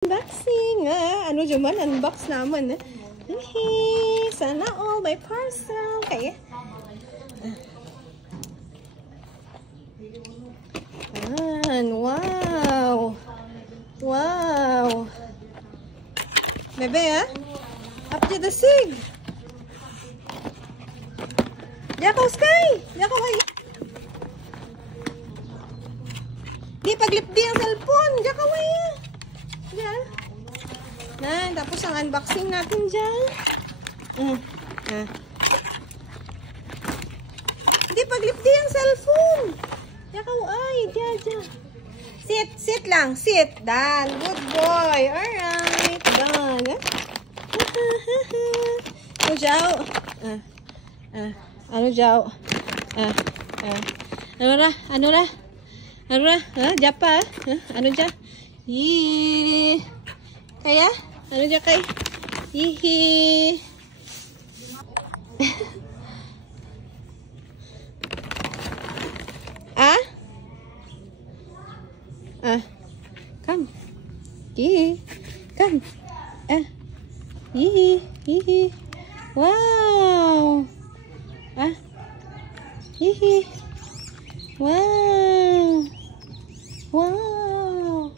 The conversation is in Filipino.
Unboxing. Ano naman? Unbox naman. Sana all may parcel. Kaya. Wow. Wow. Bebe, up to the sig. Yakaw, Sky. Yakaw, ay. Di paglipdi ang cellphone. Yakaw, ay. Yan. Na, tapos ang unboxing natin dyan. Di paglipdi ang cellphone. Yakaw, ay. Diyan. Sit lang. Sit. Done. Good boy. Alright. Done. Ano jaw? Ano jaw? Ano ra? Japa? Ano ja? Yee. Kaya? Ano ja kay? Hihi. Come. Hihi. Come. Hihi. Wow. Hihi. Wow. Wow.